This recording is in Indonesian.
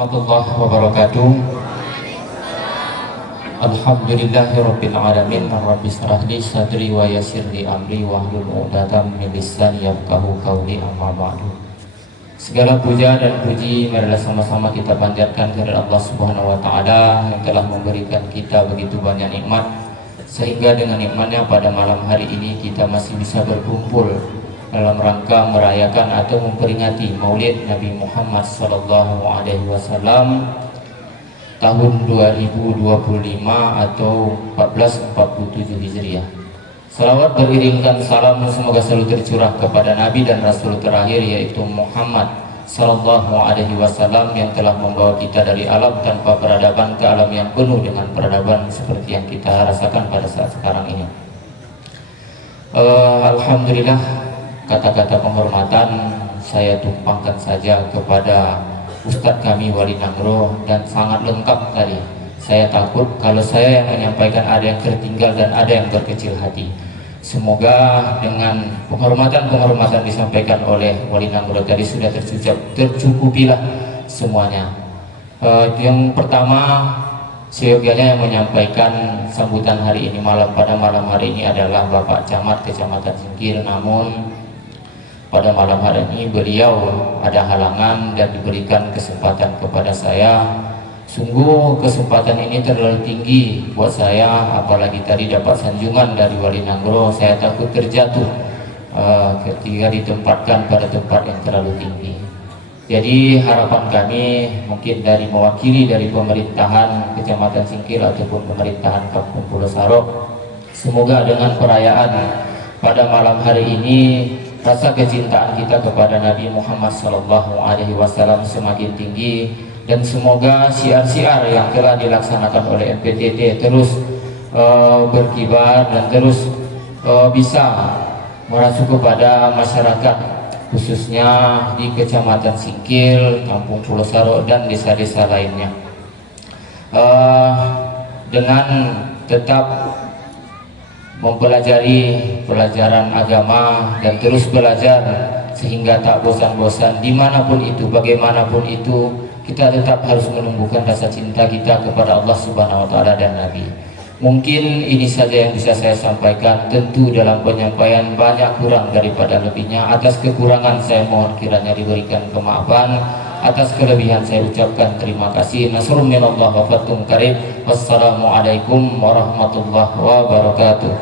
warahmatullahi wabarakatuh. Alhamdulillahirabbil alamin. Rabbi shrah li sadri wa yassir li amri wahlul 'uqdatam min lisani yafqahu qawli. Amma ba'du. Segala puja dan puji marilah sama-sama kita panjatkan kepada Allah Subhanahu wa taala yang telah memberikan kita begitu banyak nikmat, sehingga dengan nikmatnya pada malam hari ini kita masih bisa berkumpul dalam rangka merayakan atau memperingati Maulid Nabi Muhammad SAW tahun 2025 atau 1447 Hijriah. Salawat beriringkan salam semoga selalu tercurah kepada Nabi dan Rasul terakhir, yaitu Muhammad SAW, yang telah membawa kita dari alam tanpa peradaban ke alam yang penuh dengan peradaban seperti yang kita rasakan pada saat sekarang ini. Alhamdulillah, kata-kata penghormatan saya tumpangkan saja kepada Ustadz kami Wali Nangro, dan sangat lengkap tadi. Saya takut kalau saya yang menyampaikan ada yang tertinggal dan ada yang berkecil hati. Semoga dengan penghormatan disampaikan oleh Wali Nangro tadi sudah tercukupilah semuanya. Yang pertama, seyogianya yang menyampaikan sambutan hari ini pada malam hari ini adalah Bapak Camat Kecamatan Singkil, namun pada malam hari ini beliau ada halangan dan diberikan kesempatan kepada saya. Sungguh kesempatan ini terlalu tinggi buat saya, apalagi tadi dapat sanjungan dari Wali Nangro. Saya takut terjatuh ketika ditempatkan pada tempat yang terlalu tinggi. Jadi harapan kami mungkin mewakili dari pemerintahan Kecamatan Singkil ataupun pemerintahan Kampung Pulau Sarok, semoga dengan perayaan pada malam hari ini rasa kecintaan kita kepada Nabi Muhammad SAW semakin tinggi, dan semoga siar-siar yang telah dilaksanakan oleh MPTT terus berkibar dan terus bisa merasuk kepada masyarakat, khususnya di Kecamatan Singkil, Kampung Pulau Sarok, dan desa-desa lainnya, dengan tetap mempelajari pelajaran agama dan terus belajar sehingga tak bosan-bosan dimanapun itu, bagaimanapun itu, kita tetap harus menumbuhkan rasa cinta kita kepada Allah Subhanahu wa taala dan Nabi. Mungkin ini saja yang bisa saya sampaikan. Tentu dalam penyampaian banyak kurang daripada lebihnya. Atas kekurangan saya mohon kiranya diberikan kemaafan. Atas kelebihan saya ucapkan terima kasih. Nasrun minallah wa fathun qarib. Wassalamualaikum warahmatullahi wabarakatuh.